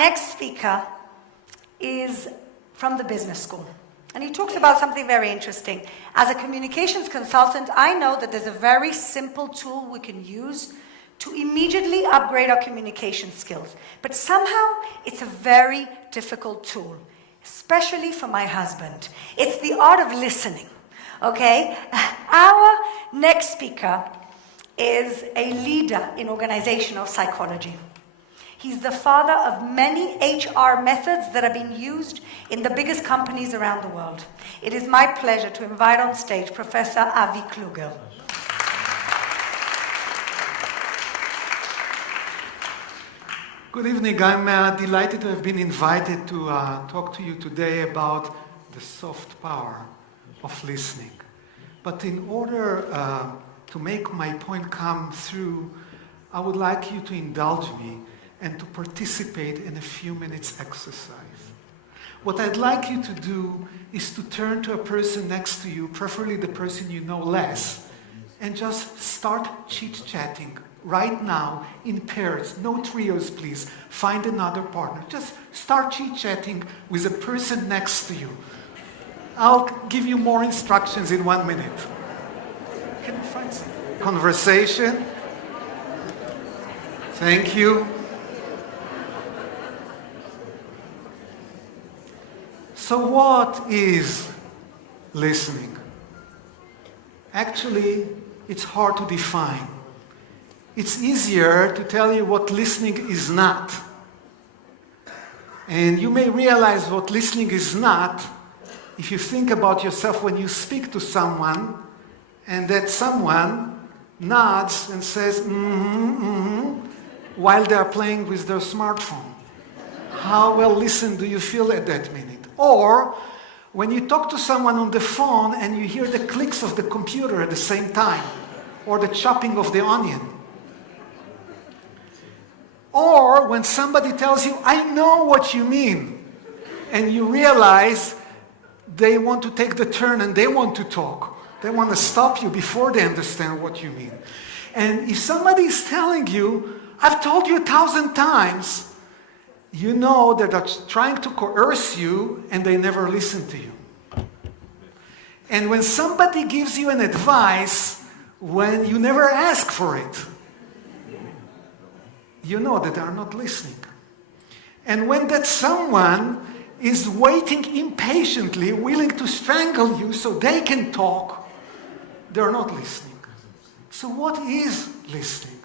next speaker is from the business school. And he talks about something very interesting. As a communications consultant, I know that there's a very simple tool we can use to immediately upgrade our communication skills. But somehow, it's a very difficult tool, especially for my husband. It's the art of listening, okay? Our next speaker is a leader in organizational psychology. He's the father of many HR methods that are being used in the biggest companies around the world. It is my pleasure to invite on stage Professor Avi Kluger. Good evening. I'm delighted to have been invited to talk to you today about the soft power of listening. But in order to make my point come through, I would like you to indulge me and to participate in a few minutes exercise. What I'd like you to do is to turn to a person next to you, preferably the person you know less, and just start chit-chatting right now in pairs. No trios, please. Find another partner. Just start chit-chatting with a person next to you. I'll give you more instructions in 1 minute. Can you find some conversation? Thank you. So what is listening? Actually, it's hard to define. It's easier to tell you what listening is not. And you may realize what listening is not if you think about yourself when you speak to someone and that someone nods and says, while they're playing with their smartphone. How well listened do you feel at that minute? Or when you talk to someone on the phone and you hear the clicks of the computer at the same time, or the chopping of the onion. Or when somebody tells you, I know what you mean, and you realize they want to take the turn and they want to talk. They want to stop you before they understand what you mean. And if somebody is telling you, I've told you 1,000 times, you know that they're trying to coerce you and they never listen to you. And when somebody gives you an advice when you never ask for it, you know that they're not listening. And when that someone is waiting impatiently, willing to strangle you so they can talk, they're not listening. So what is listening?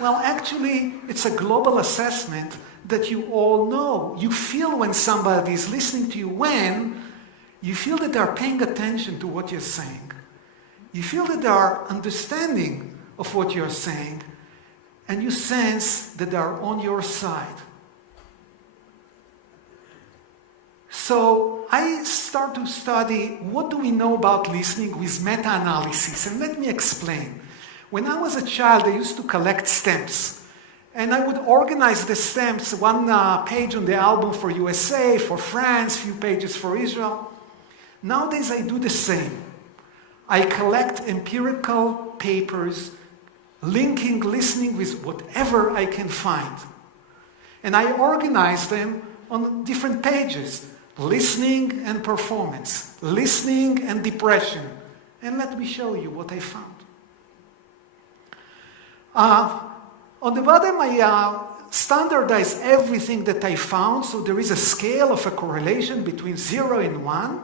Well, actually, it's a global assessment that you all know. You feel when somebody is listening to you when you feel that they're paying attention to what you're saying. You feel that they are understanding of what you're saying, and you sense that they are on your side. So I start to study what do we know about listening with meta-analysis, and let me explain. When I was a child, I used to collect stamps. And I would organize the stamps, one page on the album for USA, for France, few pages for Israel. Nowadays I do the same. I collect empirical papers, linking listening with whatever I can find. And I organize them on different pages. Listening and performance, listening and depression. And let me show you what I found. On the bottom, I standardize everything that I found, so there is a scale of a correlation between 0 and 1.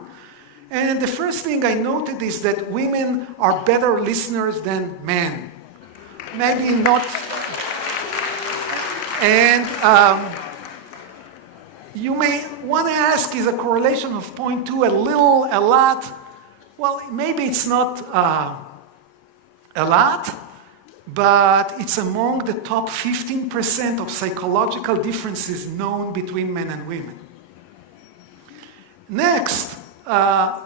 And the first thing I noted is that women are better listeners than men. Maybe not. And you may want to ask, is a correlation of 0.2 a little, a lot? Well, maybe it's not a lot, but it's among the top 15% of psychological differences known between men and women. Next,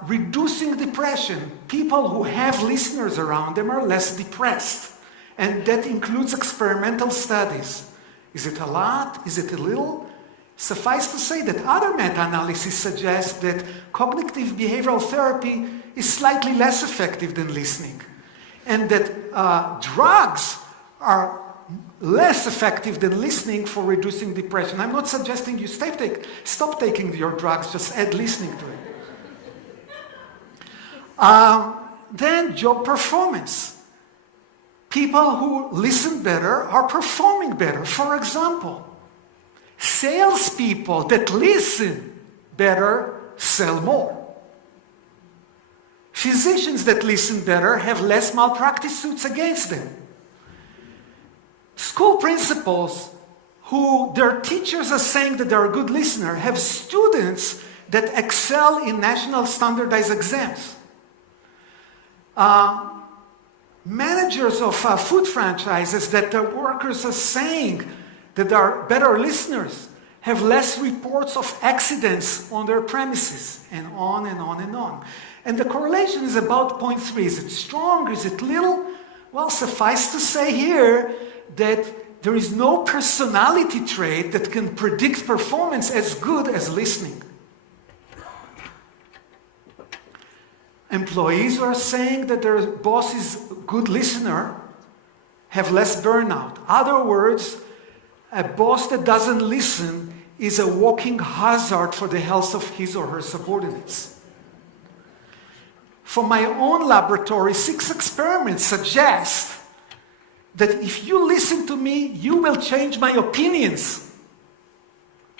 reducing depression. People who have listeners around them are less depressed. And that includes experimental studies. Is it a lot? Is it a little? Suffice to say that other meta-analyses suggest that cognitive behavioral therapy is slightly less effective than listening. And that drugs are less effective than listening for reducing depression. I'm not suggesting you stop taking your drugs, just add listening to it. Then job performance. People who listen better are performing better. For example, salespeople that listen better sell more. Physicians that listen better have less malpractice suits against them. School principals who their teachers are saying that they're a good listener have students that excel in national standardized exams. Managers of food franchises that their workers are saying that they are better listeners have less reports of accidents on their premises, and on and on and on. And the correlation is about 0.3. Is it strong? Is it little? Well, suffice to say here that there is no personality trait that can predict performance as good as listening. Employees who are saying that their boss is a good listener have less burnout. Other words, a boss that doesn't listen is a walking hazard for the health of his or her subordinates. From my own laboratory, 6 experiments suggest that if you listen to me, you will change my opinions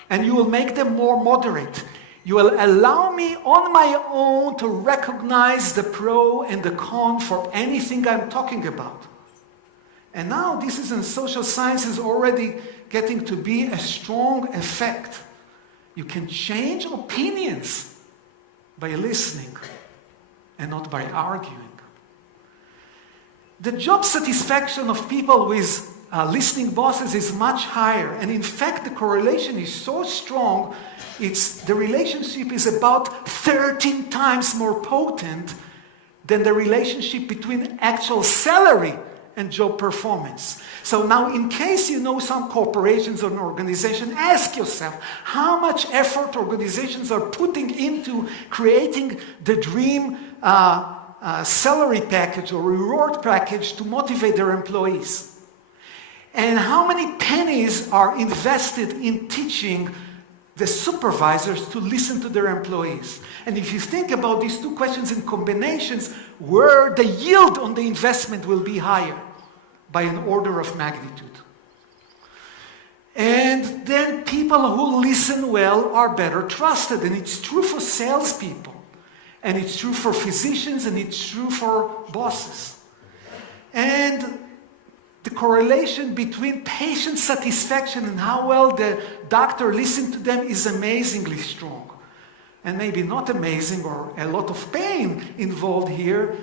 and you will make them more moderate. You will allow me on my own to recognize the pro and the con for anything I'm talking about. And now this is in social sciences already getting to be a strong effect. You can change opinions by listening and not by arguing. The job satisfaction of people with listening bosses is much higher. And in fact, the correlation is so strong, the relationship is about 13 times more potent than the relationship between actual salary and job performance. So now, in case you know some corporations or an organization, ask yourself how much effort organizations are putting into creating the dream salary package or reward package to motivate their employees. And how many pennies are invested in teaching the supervisors to listen to their employees? And if you think about these two questions in combinations, where the yield on the investment will be higher by an order of magnitude. And then people who listen well are better trusted. And it's true for salespeople. And it's true for physicians, and it's true for bosses. And the correlation between patient satisfaction and how well the doctor listened to them is amazingly strong. And maybe not amazing, or a lot of pain involved here.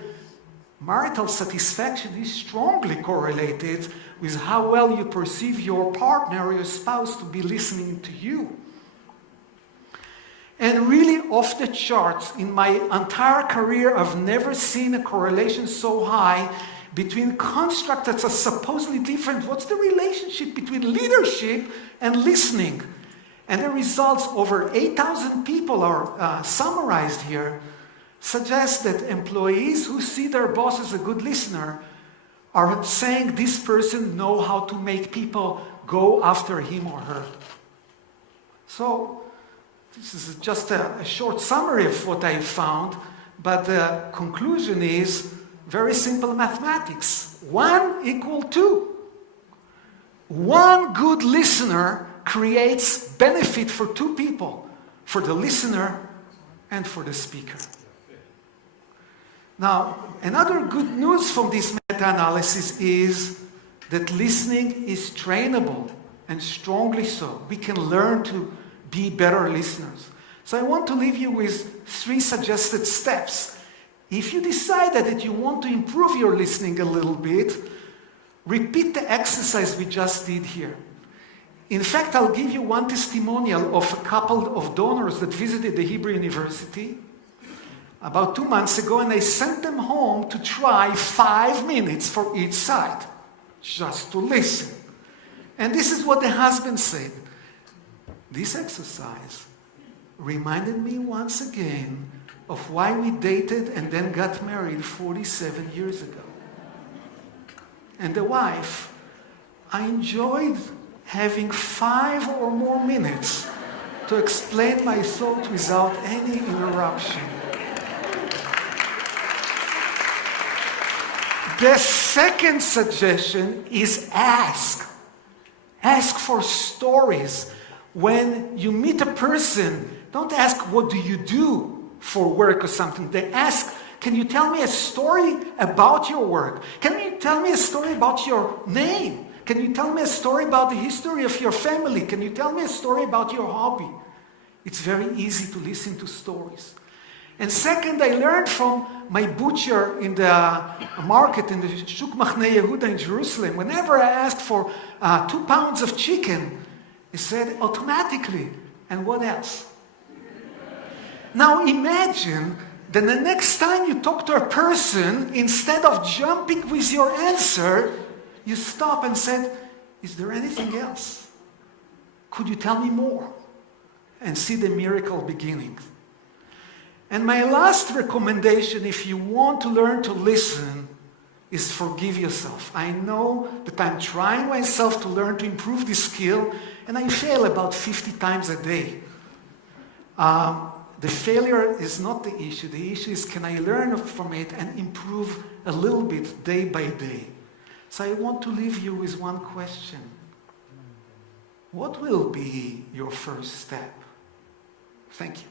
Marital satisfaction is strongly correlated with how well you perceive your partner or your spouse to be listening to you. And really off the charts, in my entire career, I've never seen a correlation so high between constructs that are supposedly different. What's the relationship between leadership and listening? And the results, over 8,000 people are summarized here, suggest that employees who see their boss as a good listener are saying this person knows how to make people go after him or her. So this is just a short summary of what I found, but the conclusion is very simple mathematics. 1 equals 2. One good listener creates benefit for 2 people, for the listener and for the speaker. Now, another good news from this meta-analysis is that listening is trainable, and strongly so. We can learn to be better listeners. So I want to leave you with 3 suggested steps. If you decided that you want to improve your listening a little bit, repeat the exercise we just did here. In fact, I'll give you one testimonial of a couple of donors that visited the Hebrew University about 2 months ago, and I sent them home to try 5 minutes for each side, just to listen. And this is what the husband said. This exercise reminded me once again of why we dated and then got married 47 years ago. And the wife, I enjoyed having 5 or more minutes to explain my thought without any interruption. The second suggestion is ask. Ask for stories. When you meet a person, don't ask, what do you do for work or something? They ask, can you tell me a story about your work? Can you tell me a story about your name? Can you tell me a story about the history of your family? Can you tell me a story about your hobby? It's very easy to listen to stories. And second, I learned from my butcher in the market in the Shuk Machne Yehuda in Jerusalem. Whenever I asked for 2 pounds of chicken, he said automatically, and what else? Now imagine that the next time you talk to a person, instead of jumping with your answer, you stop and said, is there anything else? Could you tell me more? And see the miracle beginning. And my last recommendation, if you want to learn to listen, is forgive yourself. I know that I'm trying myself to learn to improve this skill, and I fail about 50 times a day. The failure is not the issue. The issue is, can I learn from it and improve a little bit day by day? So I want to leave you with one question. What will be your first step? Thank you.